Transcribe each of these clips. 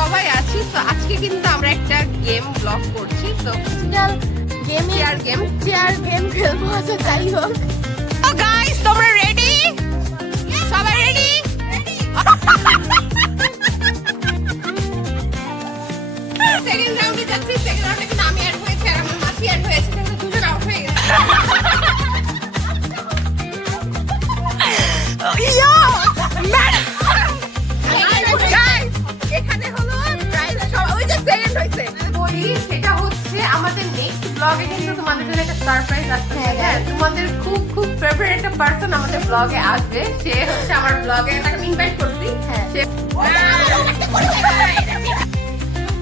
সবাই আছি। তো আজকে কিন্তু আমরা একটা গেম ব্লগ করছি। তো চেয়ার গেম খেলবো। আচ্ছা যাই হোক, তো গাইস তোমরা রেডি? সবাই রেডি? সেকেন্ড রাউন্ডে যাচ্ছি। সেকেন্ড রাউন্ডে কিন্তু আমি অ্যাড হয়েছি আর আমার মাসি অ্যাড হয়েছে। কিন্তু দুজন আউট হয়ে গেছে। এখানে হলো প্রাইজ ওই যে সেকেন্ড হয়েছে বলি, সেটা হচ্ছে আমাদের নেক্সট ব্লগে কিন্তু তোমাদের জন্য একটা সারপ্রাইজ আসছে। হ্যাঁ, তোমাদের খুব খুব ফেভারিট একটা পারসন আমাদের ব্লগে আসবে। সে হচ্ছে আমার ব্লগে, তাকে ইনভাইট করছি।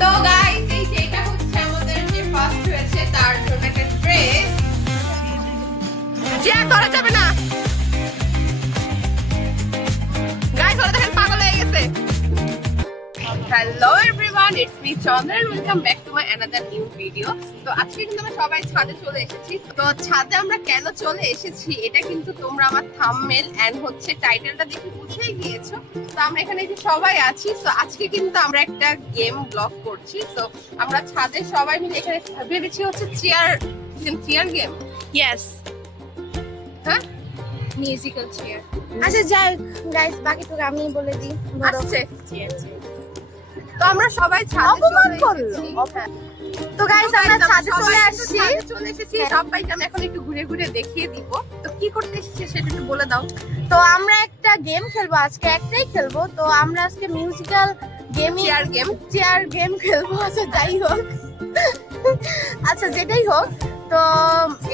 তো গাইস, এই যে এটা হচ্ছে আমাদের যে ফার্স্ট হয়েছে তার জন্য একটা ড্রেস। যে ধরা যাবে না গাইস, ওরা দেখেন পাগল হয়ে গেছে। Hello everyone, it's me Chandan. Welcome back to my another new video. তো আজকে কিন্তু আমরা সবাই ছাদে চলে এসেছি। তো ছাদে আমরা কেন চলে এসেছি এটা কিন্তু তোমরা আমার থাম্বনেল এন্ড হচ্ছে টাইটেলটা দেখে বুঝেই গিয়েছো। তো আমরা এখানে যে সবাই আছি, তো আজকে কিন্তু আমরা একটা গেম ব্লগ করছি। তো আমরা ছাদে সবাই মিলে এখানে ভেবেছি হচ্ছে চেয়ার গেম। Yes, হ্যাঁ, musical chair. আচ্ছা যাই গাইস, বাকিটুকু আমি বলে দিই। আসছে। তো আমরা সবাই ছাদে অপমান চলে করলো। এসেছি। হ্যাঁ। তো গাইস আমরা ছাদে চলে আসছি। চলে এসেছি। সবাইকে আমি এখন একটু ঘুরে ঘুরে দেখিয়ে দিব। তো কি করতে এসেছি সেটা একটু বলে দাও। তো আমরা একটা গেম খেলবো, আজকে একটাই খেলবো। তো আমরা আজকে মিউজিক্যাল চেয়ার গেম খেলবো। আচ্ছা যাই হোক, আচ্ছা যেটাই হোক, তো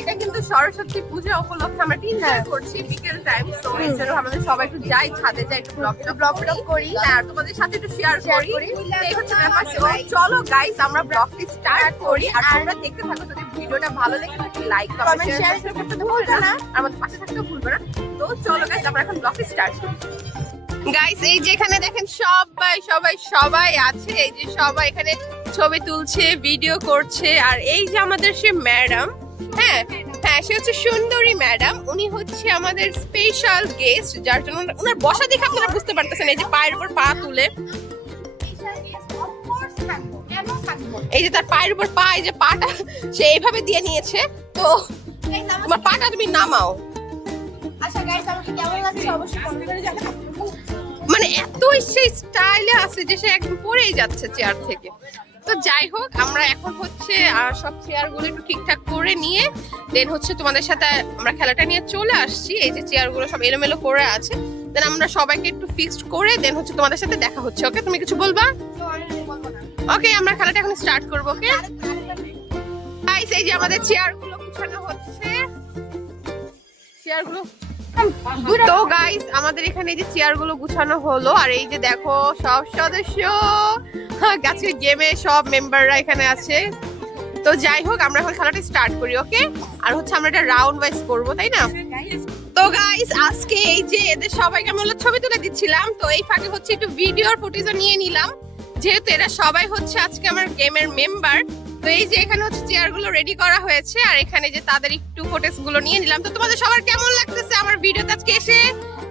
এটা কিন্তু সরস্বতী পূজা উপলক্ষে আমরা এনজয় করছি বিকেল টাইম। তো এই জন্য আমাদের সবাই একটু যাই ছাদে, যাই একটু ব্লগ করি। হ্যাঁ, তোমাদের সাথে একটু শেয়ার করি। এই হচ্ছে ব্যাপার। তো চলো গাইস, আমরা ব্লগটি স্টার্ট করি। আর তোমরা দেখতে থাকো। যদি ভিডিওটা ভালো লেগে থাকে লাইক কমেন্ট শেয়ার করতে ভুলবে না। আর আমাদের পাশে থাকতেও ভুলবে না। তো চলো গাইস, আমরা এখন ব্লগটি স্টার্ট করি। গাইস, এই যে এখানে দেখেন সবাই আছে। এই যে সবাই এখানে ছবি তুলছে, ভিডিও করছে। আর এই যে আমাদের সে ম্যাডাম, হ্যাঁ, সে হচ্ছে সুন্দরী ম্যাডাম। উনি হচ্ছে আমাদের স্পেশাল গেস্ট, যার জন্য ওনার বসা দেখে আপনারা বুঝতে পারতেছেন। এই যে পায়ের উপর পা তুলে, এই যে তার পায়ের উপর পা, এই যে পাটা সে এইভাবে দিয়ে নিয়েছে। তো তোমার পাটা তুমি নামাও। আচ্ছা গাইস, আমাকে কেমন লাগছে অবশ্যই কমেন্ট করে জানাবেন। মানে এত সেই স্টাইলে আছে যে সে একদম পড়েই যাচ্ছে চেয়ার থেকে। তো যাই হোক, আমরা এখন হচ্ছে সব চেয়ার গুলো একটু ঠিকঠাক করে নিয়ে দেন হচ্ছে তোমাদের সাথে আমরা খেলাটা নিয়ে চলে আসছি। এই যে চেয়ার গুলো সব এলোমেলো করে আছে, দেন আমরা সবাইকে একটু ফিক্সড করে দেন হচ্ছে তোমাদের সাথে দেখা হচ্ছে। ওকে, তুমি কিছু বলবা? ওকে, আমরা খেলাটা এখন স্টার্ট করবো। ওকে গাইস, এই যে আমাদের চেয়ার গুলো গুছানো হচ্ছে। চেয়ার গুলো তো গাইস, আমাদের এখানে এই যে চেয়ার গুলো গুছানো হলো। আর এই যে দেখো সব সদস্য, আজকে গেমে সব মেম্বাররা এখানে আছে। তো যাই হোক, আমরা এখন খেলাটা স্টার্ট করি। ওকে, আর হচ্ছে আমরা এটা রাউন্ড ওয়াইজ করবো, তাই না? তো গাইস, আজকে এই যে এদের সবাইকে আমি ছবি তুলে দিচ্ছিলাম। তো এই ফাঁকে হচ্ছে একটু ভিডিওর ফুটেজও নিয়ে নিলাম, যেহেতু এরা সবাই হচ্ছে আজকে আমার গেমের মেম্বার। তো এই যে এখানে হচ্ছে চেয়ার গুলো রেডি করা হয়েছে, আর এখানে যে তাদের একটু ফুটেজ গুলো নিয়ে নিলাম। তো তোমাদের সবার কেমন লাগতেছে আমার ভিডিওতে আজকে এসে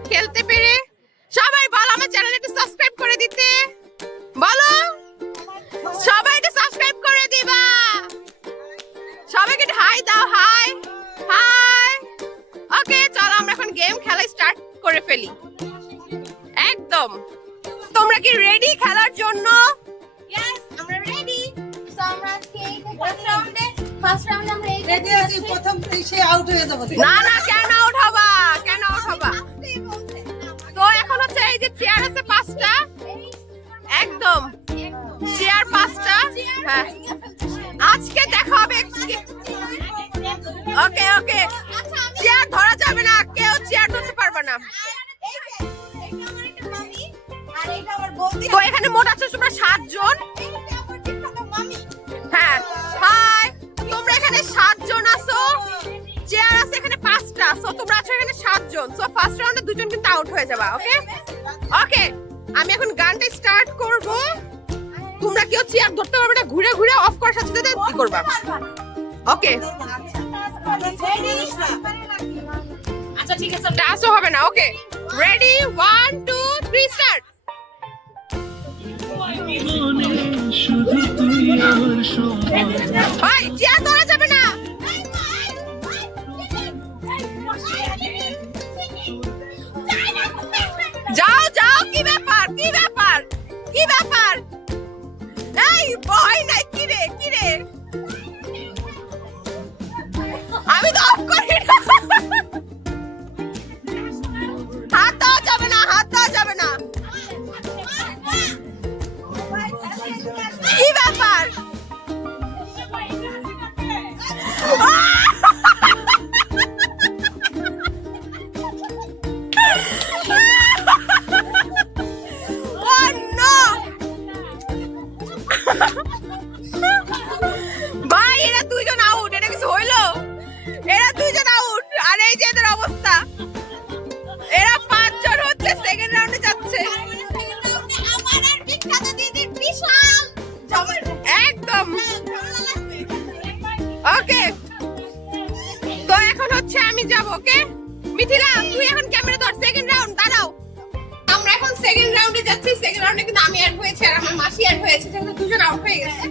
খেলতে পেরে? সবাই বলো আমার চ্যানেলে একটু সাবস্ক্রাইব করে দিতে। বলো সবাই একটু সাবস্ক্রাইব করে দিবা। সবাইকে হাই দাও, হাই হাই। ওকে, চলো আমরা এখন গেম খেলা স্টার্ট করে ফেলি। একদম। তোমরা কি রেডি খেলার জন্য? ইয়েস, আমরা রেডি। সো আমরা আজকে ফার্স্ট রাউন্ডে আমরা রেডি আছি। প্রথম সে আউট হয়ে যাবে। না না, কেন আউট হবা? কেন আউট হবা? তো এখন হচ্ছে এই যে চেয়ার আছে 5টা, একদম চেয়ার 5টা। হ্যাঁ, আজকে দেখা হবে। ওকে ওকে, চেয়ার ধরা যাবে না, কেউ চেয়ার ধরতে পারবে না। তো এখানে মোট আছে তোমরা 7 জন। হ্যাঁ, হাই, তোমরা এখানে 7 জন আছো। চেয়ার আছে এখানে 5টা। সো তোমরা আছো এখানে 7 জন। সো ফার্স্ট রাউন্ডে 2 জন কিন্তু আউট হয়ে যাবে। ওকে ওকে, আমি এখন গানটা স্টার্ট করব। তোমরা কেউ চেয়ার ধরতে পারবে না, ঘুরে ঘুরে অফ করার সাথে সাথে কি করবা? ওকে, আচ্ছা ঠিক আছে, টাচও হবে না। ওকে, রেডি, 1 2 3 স্টার্ট। ভাই চেয়ার ধরা যাবে না। যাও যাও, কি ব্যাপার কি ব্যাপার কি ব্যাপার? এই ভয় নাই, কি রে কি রে? আমি তো অফ করি না। হাত দেওয়া যাবে না, হাত দেওয়া যাবে না। কি ব্যাপার? Oh no! ভাই এরা দুইজন আউট, এটা কিছু হইলো? এরা দুইজন আউট, আর এই যে এদের অবস্থা। এরা 5 জন হচ্ছে সেকেন্ড রাউন্ডে যাচ্ছে। একদম ওকে। তো এখন হচ্ছে আমি যাব। ওকে মিথিলা, তুই এখন ক্যামেরা ধর। সেকেন্ড রাউন্ড, দাঁড়াও। আমরা এখন সেকেন্ড রাউন্ডে যাচ্ছি। সেকেন্ড রাউন্ডে কিন্তু আমি অ্যাড হয়েছে আর আমার মাসি অ্যাড হয়েছে, যেহেতু দুজন আউট হয়ে গেছে।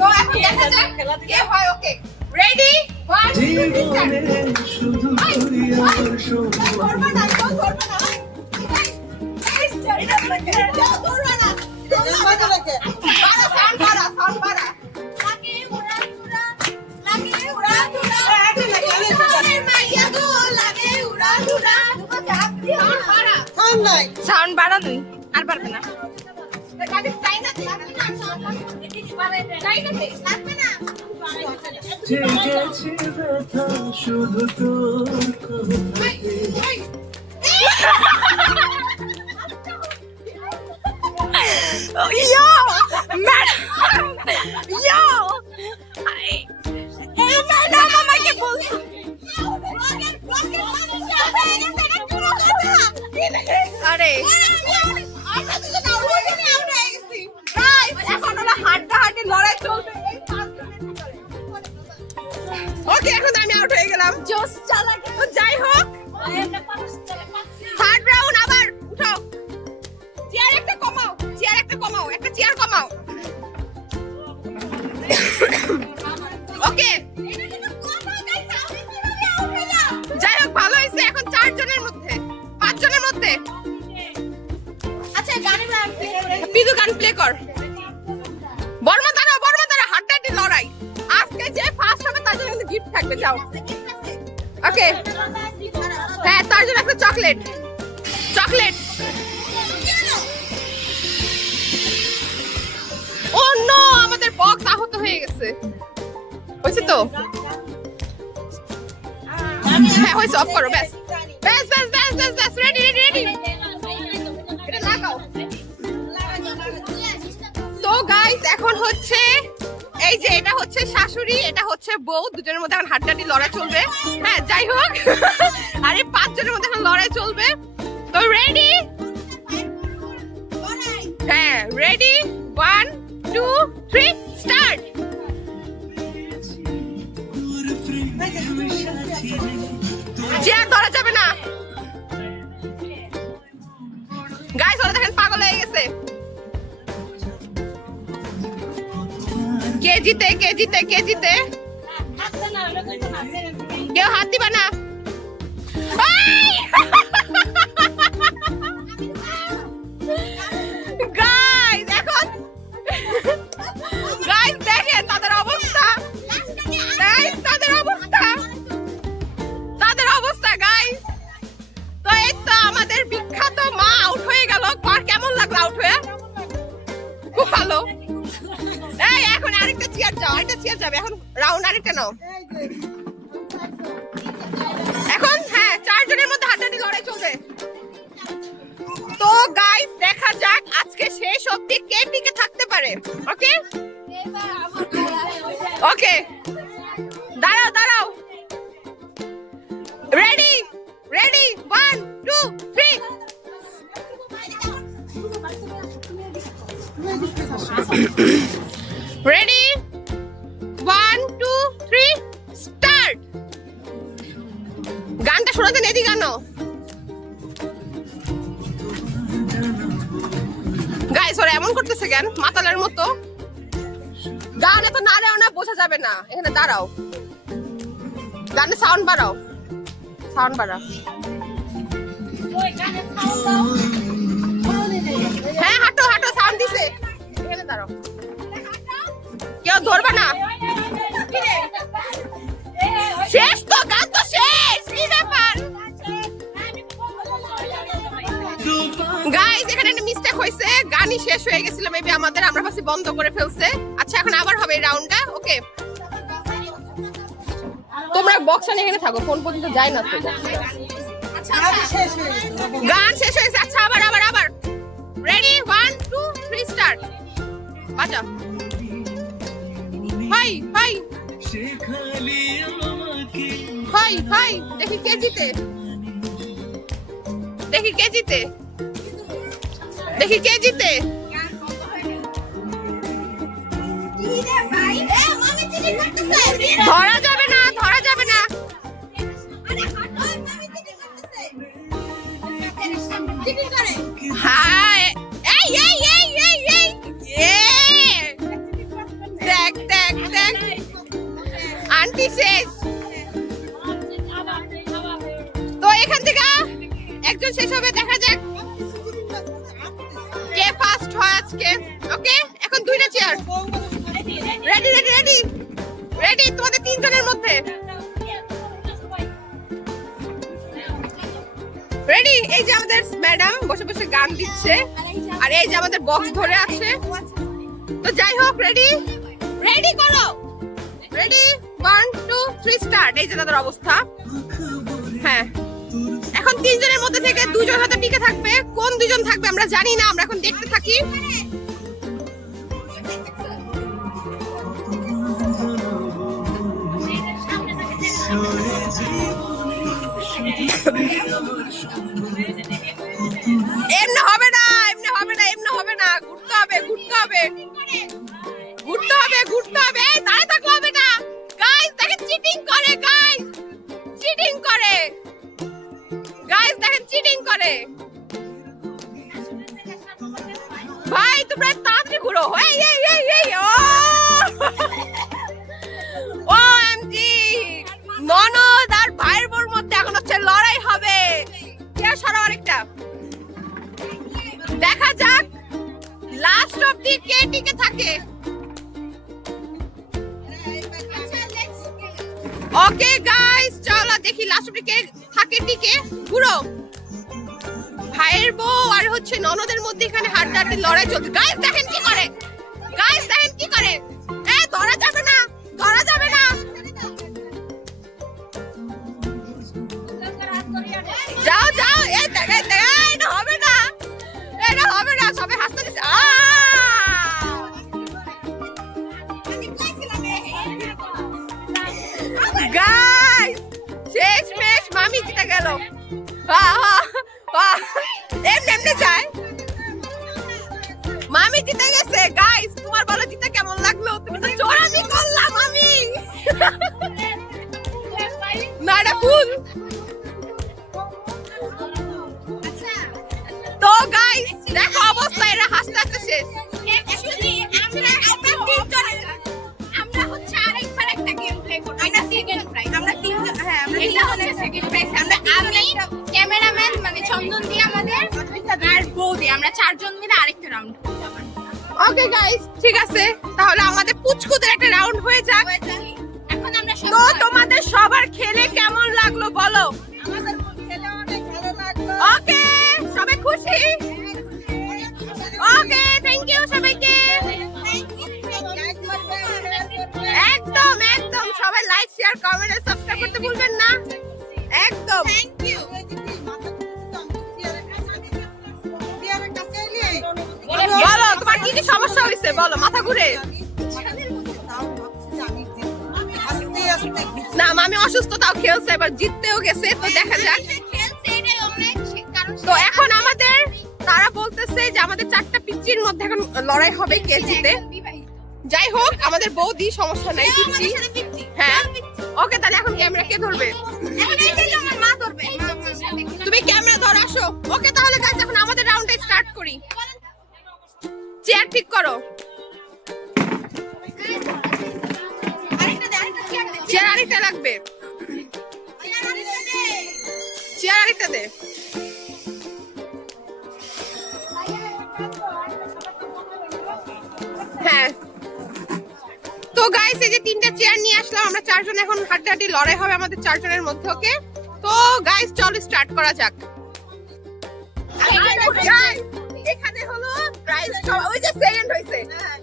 তো এখন দেখা যাক কে হয়। Okay ready, 1 2 3 start. ধরবা না, ধরবা না। এই স্টার্ট ধরবা না। বাড়া সাউন্ড, বাড়া সাউন্ড, বাড়া। লাগে উড়া উড়া, লাগে উড়া উড়া। শহরের মাইয়া গো, লাগে উড়া উড়া। সাউন্ড বাড়া, সাউন্ড বাড়া তুই আর পারবে না। কাজে তাই না, লাগবে না সাউন্ড বাড়া। তাই না, লাগবে না। শুধু তোর Yo, madam. Yo, madam আমাকে বলছো। আরে এখন ওরা হাড্ডাহাড্ডি লড়াই চলবে। ওকে এখন আমি আউট হয়ে গেলাম। জোস চালাকে। তো যাই হোক, থার্ড রাউন্ড আবার উঠাও। চেয়ার একটা কমাও, চেয়ার একটা কমাও, একটা চেয়ার কমাও। ওকে যাই হোক, ভালো হয়েছে। এখন 4 জনের মধ্যে 5 জনের মধ্যে। আচ্ছা গানে পিদু গান প্লে কর। বর্মা দাঁড়াও, বর্মা দাঁড়াও। হাড্ডাহাড্ডি লড়াই। আজকে যে ফার্স্ট হবে তার জন্য কিন্তু গিফট থাকবে। যাও। ওকে হ্যাঁ, তার জন্য একটা চকলেট। চকলেট। ও নো, আমাদের বক্স আহত হয়ে গেছে। হয়েছে তো? হ্যাঁ হয়েছে, অফ করো। ব্যাস ব্যাস ব্যাস ব্যাস ব্যাস ব্যাস, রেডি রেডি রেডি। এটা লাগাও। তো গাইস এখন হচ্ছে এই যে এটা হচ্ছে শাশুড়ি, এটা হচ্ছে বউ, দুজনের মধ্যে এখন হাড্ডাহাড্ডি লড়াই চলবে। হ্যাঁ যাই হোক, আর এই 5 জনের মধ্যে এখন লড়াই চলবে। তো রেডি? হ্যাঁ রেডি, 1 2 3 স্টার্ট। চেয়ার ধরা যাবে না। গাইস ওরা দেখেন পাগল হয়ে গেছে। কে জিতে কে জিতে কে জিতে? কেউ হাত দিবা না। গাইস এখন গাইস দেখেন তাদের অবস্থা। গাইস তাদের অবস্থা, তাদের অবস্থা গাইস। তো এই তো আমাদের বিখ্যাত মা আউট হয়ে গেল। কেমন লাগলো আউট হয়ে? খুব ভালো। এই এখন আরেকটা চেয়ার যাও, আরেকটা চেয়ার যাবে। এখন রাউন্ড আরেকটা নাও। এখন হ্যাঁ 4 জনের মধ্যে হাড্ডাহাড্ডি লড়াই চলবে। তো গাইস দেখা যাক আজকে শেষ অবধি কে টিকে থাকতে পারে। ওকে ওকে দাঁড়াও দাঁড়াও। Ready ready, 1 2 3। Ready 1 2 3 start. গানটা শোনাতে নেদি গান। গাইস ওরা এমন করতেছে কেন মাতালের মতো? গান এত নাড়াও না, বোঝা যাবে না। এখানে দাঁড়াও, গানে সাউন্ড বাড়াও, সাউন্ড বাড়াও। হ্যাঁ হাঁটো হাঁটো, সাউন্ড দিছে। এখানে দাঁড়াও, কেউ ধরবে না। শেষ তো, গান তো শেষ, কি ব্যাপার? গাইস এখানে একটা মিস্টেক হয়েছে, গানই শেষ হয়ে গেছিল মেবি আমাদের, আমরা ভাবছি বন্ধ করে ফেলছে। আচ্ছা এখন আবার হবে এই রাউন্ডটা, ওকে? তোমরা বক্সটা এখানে থাকো, ফোন পর্যন্ত যায় না তো। শেষ হয়ে গেছে। গান শেষ হয়েছে। আচ্ছা আবার আবার আবার, রেডি 1 2 3 স্টার্ট। বাজাও। হাই হাই হাই হাই, দেখি কে জিতে, দেখি কে জিতে, দেখি কে জিতে। ধরা যাবে না, ধরা যাবে না। হাই এই এই এই এই এই দেখ দেখ দেখ, আন্টি শেষ। তো এখান থেকে একজন শেষ হবে, দেখা যাক কে ফার্স্ট হয় আজকে। ওকে এখন দুইটা chair ready ready ready ready, তোমাদের তিনজনের মধ্যে রেডি। এই যে আমাদের ম্যাডাম বসে বসে গান দিচ্ছে, আর এই যে আমাদের বক্স ধরে আছে। তো যাই হোক, রেডি রেডি করো, রেডি 1 2 3 স্টার্ট। এই যে তাদের অবস্থা। হ্যাঁ এখন তিনজনের মধ্যে থেকে দুজন হাতে টিকে থাকবে, কোন দুজন থাকবে আমরা জানি না, আমরা এখন দেখতে থাকি। এমনি হবে না, এমনি হবে না, এমনি হবে না, ঘুরতে হবে ঘুরতে হবে ঘুরতে হবে ঘুরতে হবে। এই দাঁড়িয়ে থাকলে হবে না। গাইস দেখেন চিটিং করে, গাইস চিটিং করে, গাইস দেখেন চিটিং করে। ভাই তোমরা তাড়াতাড়ি ঘুরো। এই এই এই এই ও এমজি, ননদ আর ভাইয়ের বোর মধ্যে এখন হচ্ছে লড়াই হবে। কে সরো আরেকটা, দেখা যাক লাস্ট অবধি কে টিকে থাকে। ওকে গাইস চলো দেখি লাস্ট অবধি কে থাকে টিকে। ঘুরো। ভাইয়ের বউ আর হচ্ছে ননদের মধ্যে এখানে হাড্ডাহাড্ডি লড়াই চলছে। গাইস দেখেন কি করে, গাইস দেখেন কি করে। এই ধরা যাবে না, ধরা যাবে না। যাও যাও, এই দেখে এটা হবে না, এটা হবে না। সবাই হাসতে দিচ্ছে। গাইস শেষ মেশ মামি জিতে গেল। এমনি যায়, মামি জিতে গেছে। গাইস তোমার বলো জিতে কেমন লাগলো? তুমি তো জোরামি করলা মামি। না এটা ফুল। তো গাইস দেখো অবস্থা, এরা হাসতে হাসতে শেষ। আমরা হচ্ছে আরেকবার একটা গেম প্লে করব। আমরা সেকেন্ড প্রাইজ, আমরা তিনজন। হ্যাঁ আমরা তিনজনের সেকেন্ড প্রাইজ। আমরা আমি ক্যামেরাম্যান মানে চন্দন দিয়ে আমাদের আর বৌদি, আমরা চারজন মিলে আরেকটা রাউন্ড করব। ওকে গাইস ঠিক আছে, তাহলে আমাদের পুচকুদের একটা রাউন্ড হয়ে যাক। এখন আমরা তো তোমাদের সবার খেলে কেমন লাগলো বলো? আমাদের খেলে অনেক ভালো লাগলো। ওকে সবাই খুশি? ওকে থ্যাংক ইউ সবাইকে। একদম একদম সবাই লাইক শেয়ার কমেন্ট আর সাবস্ক্রাইব করতে ভুলবেন না। একদম থ্যাংক ইউ। বলো তোমার কি কি সমস্যা হয়েছে বলো? মাথা ঘুরে? না মামি অসুস্থ, তাও খেলছে, এবার জিততেও গেছে। তো দেখা যাক। তো এখন আমাদের তারা বলতেছে যে আমাদের চারটা পিচ্চির মধ্যে এখন লড়াই হবে কে জিতে। যাই হোক আমাদের বৌদি, সমস্যা নাই, পিচ্চি। হ্যাঁ ওকে তাহলে এখন ক্যামেরা কে ধরবে? তুমি ক্যামেরা ধর আসো। ওকে তাহলে গাইস এখন আমাদের রাউন্ডটা স্টার্ট করি। চেয়ার ঠিক করো। একটা দে। হ্যাঁ তো গাইস এই যে 3টা চেয়ার নিয়ে আসলাম আমরা, 4 জন এখন হাড্ডাহাড্ডি লড়াই হবে আমাদের 4 জনের মধ্যে। ওকে তো গাইস চলো স্টার্ট করা যাক। এখানে হলো প্রাইজ, ওই যে সেকেন্ড হইছে।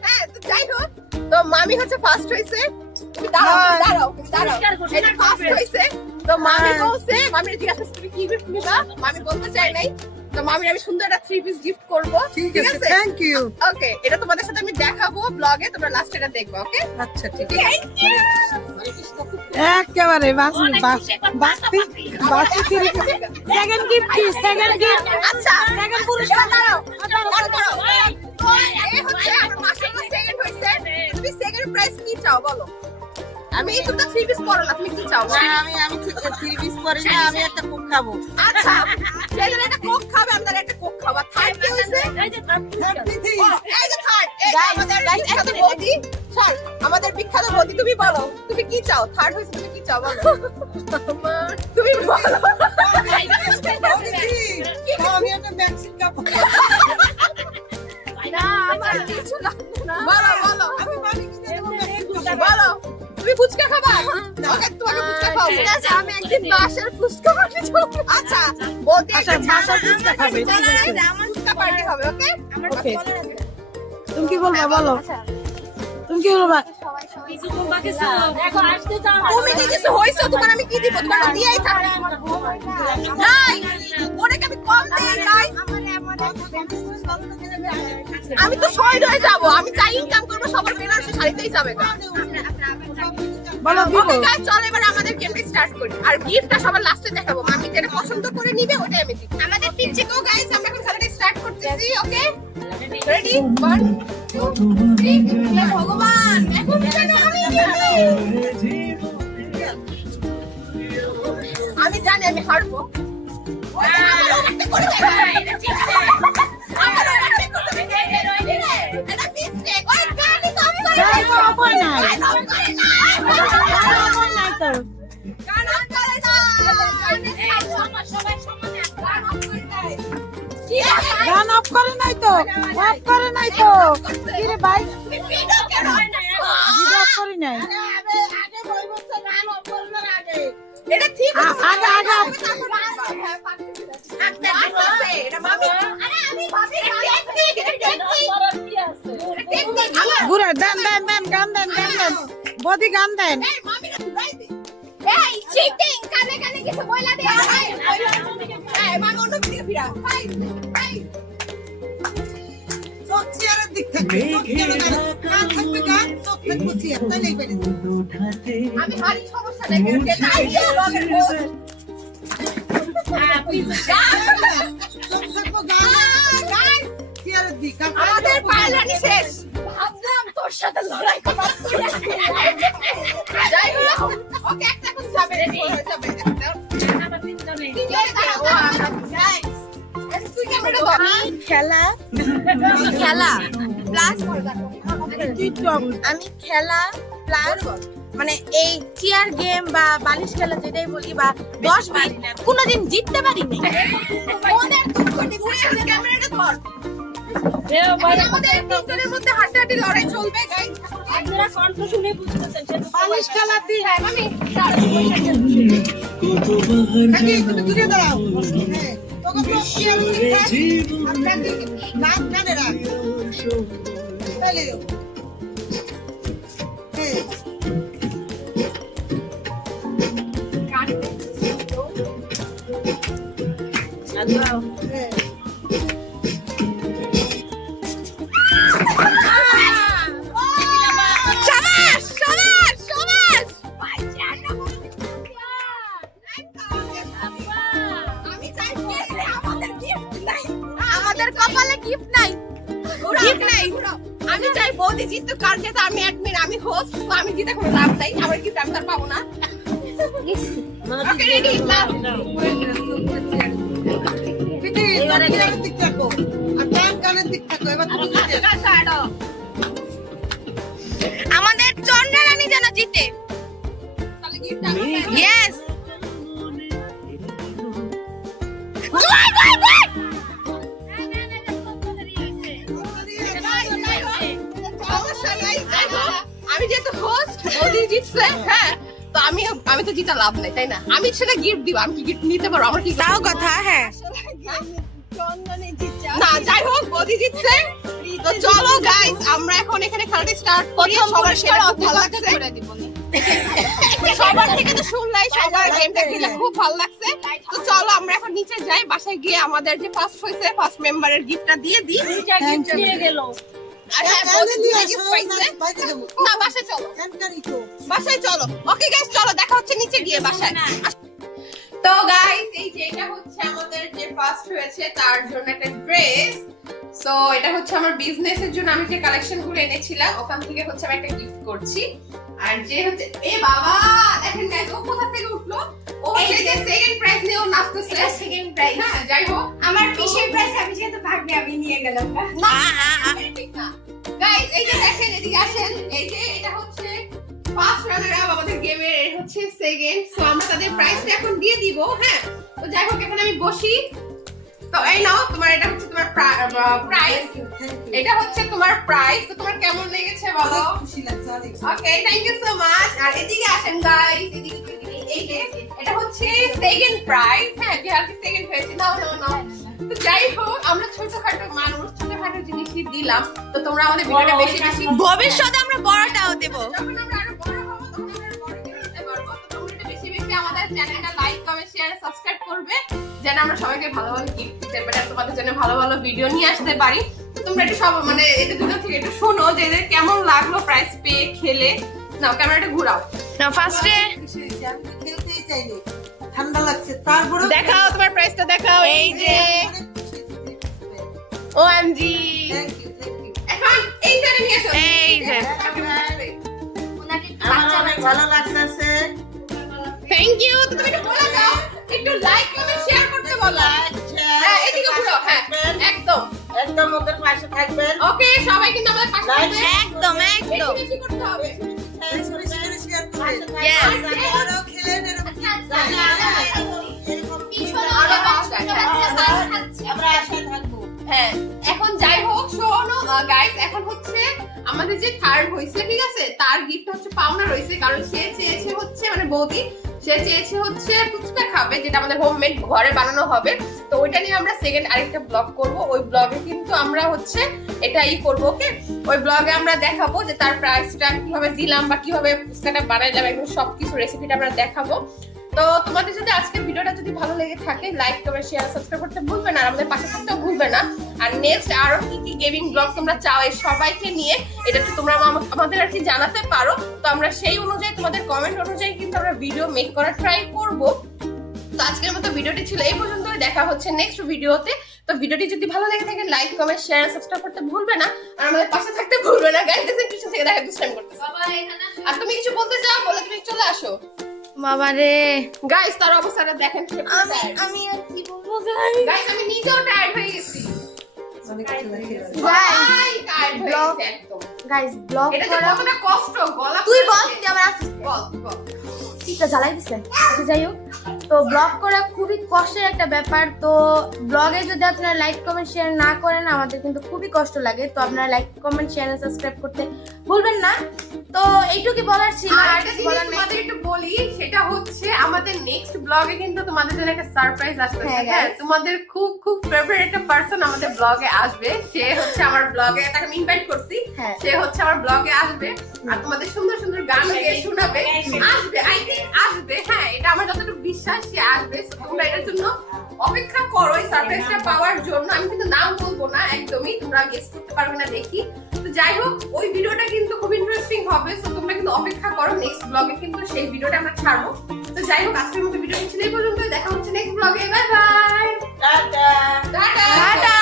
হ্যাঁ তো যাই হোক, তো মামি হচ্ছে ফার্স্ট হইছে। তুমি দাঁড়াও, এটা ফার্স্ট হইছে। তো মামি বলছে, মামির জিজ্ঞাসা করছে তুমি কি গিফট নিবা, মামি বলতে চাই নাই। তো মামির আমি সুন্দর একটা 3 পিস গিফট করব। ঠিক আছে, থ্যাংক ইউ। ওকে এটা তোমাদের সাথে আমি দেখাবো ব্লগে, তোমরা লাস্ট এটা দেখবে। ওকে আচ্ছা ঠিক আছে, থ্যাংক ইউ। একেবারে সেকেন্ড গিফট কি? সেকেন্ড গিফট, আচ্ছা সেকেন্ড পুরস্কার। দাঁড়াও, এই হচ্ছে আমার মাশাআল্লাহ সেকেন্ড হইছে। তুমি সেকেন্ড প্রাইজ কি চাও বলো? আমি তুমি তো 3 পিস পরো না, তুমি কি চাও? আমি 3 পিস পরে না, আমি একটা কোক খাবো। আচ্ছা সেজন্য একটা কোক খাবে, আমরা একটা কোক খাবো। থার্ড কি হইছে? এই যে থার্ড, এই যে আমাদের বিখ্যাত বৌদি। চল আমাদের বিখ্যাত বৌদি, তুমি বলো তুমি কি চাও? থার্ড হইছে, তুমি কি চাও বলো? তুমি বলো। আমি একটা ম্যাক্সিম খাবো। না আমার কিছু লাগবে না। বলো আমি বাড়ি কিনে দেবো। বলো তুমি ফুচকা খাবা? ওকে তোমাকে ফুচকা খাওয়াবো। ঠিক আছে, আমি একদিন বাসার ফুচকা পার্টি করব। আচ্ছা বৌদি আচ্ছা, বাসার ফুচকা খাবে, ঠিক আছে। ফুচকা পার্টি হবে। ওকে ওকে, তুমি কি বলবা বলো? তুমি কি বলবা? তুমি কি কিছু হইছো? তোমার আমি কি দিব? তোমার দিয়েই থাকি। নাই ওটাকে আমি কম দেই নাই। আমি তো শহীদ হয়ে যাব, আমি তাই ইনকাম করব, সবার বেনারসি শাড়িতেই যাবে না। বলো কি ওকে বলো? গাইস চল এবার আমাদের গেমটা স্টার্ট করি। আর গিফটটা সবার লাস্টে দেখাবো, মামি যেটা পছন্দ করে নিবে ওটাই আমি দিব। আমাদের পিচ্ছে গো গাইস, আমরা এখন খেলাটা স্টার্ট করতেছি। ওকে রেডি 1 2 3 হে ভগবান এখন কেন আমি আমি জানি আমি হারবো। আমারও একটা করে দেবে। আমারও একটা করে দেবে। এটা মিস্টেক। ওই গাড়ি তো আমি করে যাই বাবা, কই নাই। কই নাই কই নাই তো। গান অফ করে দাও। সবাই সমানে গান অফ করে দাও। কি আছে? গান অফ করে নাই তো, অফ করে নাই তো। কি রে ভাই, তুমি ভিডিও কেন? ভিডিও অফ করি নাই। আগে বই বলছো গান অফ করবার আগে। এটা ঠিক আছে। আগে আচ্ছা এটা মামি। আরে আমি ভাবি টেকনিক, এটা টেকনিক। আমার ঘুরে দেন দেন দেন, গান দেন গান দেন, বদি গান দেন। এই মামিরা ঘুরাই দে। এই চিটিং কানে কানে কিছু বইলা দে। এই মামি অন্য দিকে ফিরা। এই চোখ চেয়ারের দিক থেকে, চোখ চেয়ারের গান থাকবে, গান চোখ থাকবে চেয়ার, তাইলেই পেরে যাবে। আমি হারি সমস্যা নাই। এটা ব্লগের পোস্ট। চোখ থাকবে গান, চেয়ারের দিক। আমাদের পাইলানি শেষ। ভাবলাম তোর সাথে লড়াই করব। যাই হোক ওকে একটা করে যাবে, হয়ে যাবে। তুই ক্যামেরাটা ধর। খেলা প্লাস আমি খেলা প্লাস মানে এই চেয়ার গেম বা বালিশ খেলা যেটাই বলি বা 10 মিনিট কোনোদিন জিততে পারিনি। ওদের দুঃখ ডিভোশন ক্যামেরাটা ধর। আমাদের তিনজনের মধ্যে হাড্ডাহাড্ডি লড়াই চলবে গাইস। আপনারা কণ্ঠ শুনে বুঝতেছেন সেটা বালিশ খেলা দিই। হ্যাঁ মামি নাকি তুমি দূরে দাঁড়াও। হ্যাঁ, তোকে তো চেয়ারের দিক থাক, আপনার দিকে নাক কানে রাখ। তাইলে হ্যাঁ, হ্যাঁ। শাবাশ শাবাশ শাবাশ। আমি চাই আমাদের গিফট নাই, আমাদের কপালে গিফট নাই, গিফট নাই। আমি চাই বৌদি জিততো, কার যেটা আমি অ্যাডমিন, আমি হোস্ট, তো আমি জিতে কোনো লাভ নাই, আমার গিফট আমি তার পাবো না। ওকে রেডি দিদি, এবারে চেয়ারের দিক থাকো আর গান গানের দিক থাকো। এবার তুমি জিতে। আমাদের চন্দ্রা রানী যেন জিতে। ইয়েস আমি যেহেতু হোস্ট বৌদি জিতছে, হ্যাঁ তো আমি তো জিতা লাভ নাই তাই না, আমি সেটা গিফট দিব, আমি কি গিফট নিতে পারবো, আমার কি তাও কথা, হ্যাঁ না যাই হোক বৌদি জিতছে। তো চলো গাইস আমরা এখন এখানে খেলাটা স্টার্ট করি। সবার সেরা খুব ভালো লাগছে, সবার থেকে তো শুনলাই সবার গেমটা খেলে খুব ভালো লাগছে। তো চলো আমরা এখন নিচে যাই, বাসায় গিয়ে আমাদের যে ফার্স্ট হয়েছে ফার্স্ট মেম্বারের গিফটটা দিয়ে দিই। গিফট নিয়ে গেল। আর হ্যাঁ বৌদি দুইটা গিফট পাইছে। না বাসায় চলো, বাসায় চলো। ওকে গাইস চলো দেখা হচ্ছে নিচে গিয়ে বাসায়। তো গাইস এই যে এটা হচ্ছে আমাদের যে ফার্স্ট হয়েছে তার জন্য একটা ড্রেস। সো এটা হচ্ছে আমার বিজনেসের জন্য আমি যে কালেকশন গুলো এনেছিলাম ওখান থেকে হচ্ছে আমি একটা গিফট করছি। আর যে হচ্ছে এ বাবা দেখেন গাইস ও কোথা থেকে উঠলো, ও হচ্ছে যে সেকেন্ড প্রাইজ নিয়ে ও নাচতেছে। সেকেন্ড প্রাইজ, হ্যাঁ যাই হোক আমার পিসের প্রাইস আমি যেহেতু ভাগ্যে আমি নিয়ে গেলাম। না ঠিক না গাইস এই যে দেখেন এদিকে আসেন, এই যে এটা হচ্ছে ফার্স্ট রানার আপ আমাদের গেমের, এর হচ্ছে সেকেন্ড। সো আমরা তাদের প্রাইসটা এখন দিয়ে দিব। হ্যাঁ তো যাই হোক এখন আমি বসি। তো এই নাও তোমার, এটা হচ্ছে তোমার প্রাইস, এটা হচ্ছে তোমার প্রাইস। তো তোমার কেমন লেগেছে বলো? Okay thank you so much. আর এদিকে আসেন গাইস, এদিকে এই যে এটা হচ্ছে সেকেন্ড প্রাইস। হ্যাঁ যে আর কি সেকেন্ড হয়েছে, নাও নাও নাও। তো যাই হোক আমরা ছোটখাটো মানুষ, ছোটখাটো জিনিসই দিলাম। তো তোমরা আমাদের ভিডিওটা বেশি বেশি ভবিষ্যতে আমরা বড়টাও দেব। যখন আমরা আরো বড় হব তখন আমরা বড় কিছু দিতে পারবো। তো তোমরা একটু বেশি বেশি আমাদের চ্যানেলটা লাইক কমেন্ট শেয়ার সাবস্ক্রাইব করবে, যেন আমরা সবাইকে ভালো ভালো গিফট দিতে পারি, তোমাদের জন্য ভালো ভালো ভিডিও নিয়ে আসতে পারি। তো তোমরা একটু সব মানে এটা দুজন থেকে একটু শোনো যে এদের কেমন লাগলো প্রাইস পেয়ে খেলে। নাও ক্যামেরাটা ঘুরাও। না ফার্স্টে খেলতেই চাইনি, ঠান্ডা লাগছে তারপরে দেখাও তোমার প্রাইসটা দেখাও। এই যে ওএমজি, এখন এই সাইডে নিয়ে এসো। এই যে আমার অনেক ভালো লাগতেছে। Thank you. তো তুমি একটু বলে দাও, একটু লাইক কমেন্ট শেয়ার করতে বলো। হ্যাঁ এদিকে ঘুরাও, হ্যাঁ একদম একদম ওদের পাশে থাকবেন। ওকে সবাই কিন্তু আমাদের পাশে থাকবে, একদম একদম বেশি বেশি করতে হবে। Yes. আরো খেলেন এরকম আরো পাঁচটা, আমরা আশায় থাকবো। হ্যাঁ এখন যাই হোক শোনো গাইস, এখন হচ্ছে আমাদের যে থার্ড হইছে ঠিক আছে, তার গিফট হচ্ছে পাওনা রইছে। কারণ সে চেয়েছে হচ্ছে মানে বৌদি সে চেয়েছে হচ্ছে ফুচকা খাবে, যেটা আমাদের হোমমেড ঘরে বানানো হবে। তো ওইটা নিয়ে আমরা সেকেন্ড আরেকটা ব্লগ করব। ওই ব্লগে কিন্তু আমরা হচ্ছে এটাই করব। ওকে ওই ব্লগে আমরা দেখাবো যে তার প্রাইসটা কিভাবে দিলাম বা কিভাবে ফুচকাটা বানাইলাম, একদম সবকিছু রেসিপিটা আমরা দেখাবো। তো তোমাদের যদি আজকের ভিডিওটা যদি ভালো লেগে থাকে লাইক কমেন্ট শেয়ার সাবস্ক্রাইব করতে ভুলবে না, আর আমাদের পাশে থাকতেও ভুলবে না। আর নেক্সট আরো কি কি গেমিং ব্লগ তোমরা চাও এই সবাইকে নিয়ে, এটা একটু তোমরা আমাদের আর কি জানাতে পারো। তো আমরা সেই অনুযায়ী তোমাদের কমেন্ট অনুযায়ী কিন্তু আমরা ভিডিও মেক করার ট্রাই করব। তো আজকের মতো ভিডিওটি ছিল এই পর্যন্ত, দেখা হচ্ছে নেক্সট ভিডিওতে। তো ভিডিওটি যদি ভালো লেগে থাকে লাইক কমেন্ট শেয়ার সাবস্ক্রাইব করতে ভুলবে না, আর আমাদের পাশে থাকতে ভুলবে না। গাইস দেখেন পিছন থেকে দেখা দুষ্টামি করতেছে। আর তুমি কিছু বলতে চাও বলে তুমি চলে আসো। বাবা রে গাইস তার অবস্থাটা দেখেন, আমি আর কি বলবো গাইস আমি নিজেও টায়ার্ড হয়ে গেছি। অনেক খেলা খেলেছি। ভাই টায়ার্ড হয়ে Vlog- গেছি একদম। গাইস ব্লগ এটা যে করা কতটা কষ্ট, গলা তুই বল পড়ছে। তুই আমার আসছিস বল বল। টিকটা জ্বালাই দিছে। আচ্ছা যাই হোক, তো ব্লগ করা খুবই কষ্টের একটা ব্যাপার। তো ব্লগে যদি আপনারা লাইক কমেন্ট শেয়ার না করেন আমাদের কিন্তু খুবই কষ্ট লাগে। তো আপনারা লাইক কমেন্ট শেয়ার সাবস্ক্রাইব করতে ভুলবেন না। তো এইটুকুই বলার ছিল, আর আরেকটা কিছু জিনিস বলার নাই। তোমাদের একটু বলি, সেটা হচ্ছে আমাদের নেক্সট ব্লগে কিন্তু তোমাদের জন্য একটা সারপ্রাইজ আসবে। হ্যাঁ, হ্যাঁ guys. তোমাদের খুব খুব ফেভারিট একটা পারসন আমাদের ব্লগে আসবে। সে হচ্ছে আমার ব্লগে, তাকে আমি ইনভাইট করছি। হ্যাঁ। সে হচ্ছে আমার ব্লগে আসবে আর তোমাদের সুন্দর সুন্দর গান গেয়ে শোনাবে। আসবে আই থিংক আসবে, হ্যাঁ এটা আমার যতটুকু বিশ্বাস সে আসবে। So, তোমরা এটার জন্য অপেক্ষা করো এই সারপ্রাইজটা পাওয়ার জন্য। আমি কিন্তু নাম বলবো না একদমই, তোমরা গেস করতে পারবে না দেখি। তো যাই হোক ওই ভিডিওটা কিন্তু খুব ইন্টারেস্টিং হবে। তো তোমরা কিন্তু অপেক্ষা করো, নেক্সট ব্লগে কিন্তু সেই ভিডিওটা আমরা ছাড়বো। তো যাই হোক আজকের মতো ভিডিও ছিল এই পর্যন্ত, দেখা হচ্ছে নেক্সট ব্লগে। Bye bye, tata. Tata tata.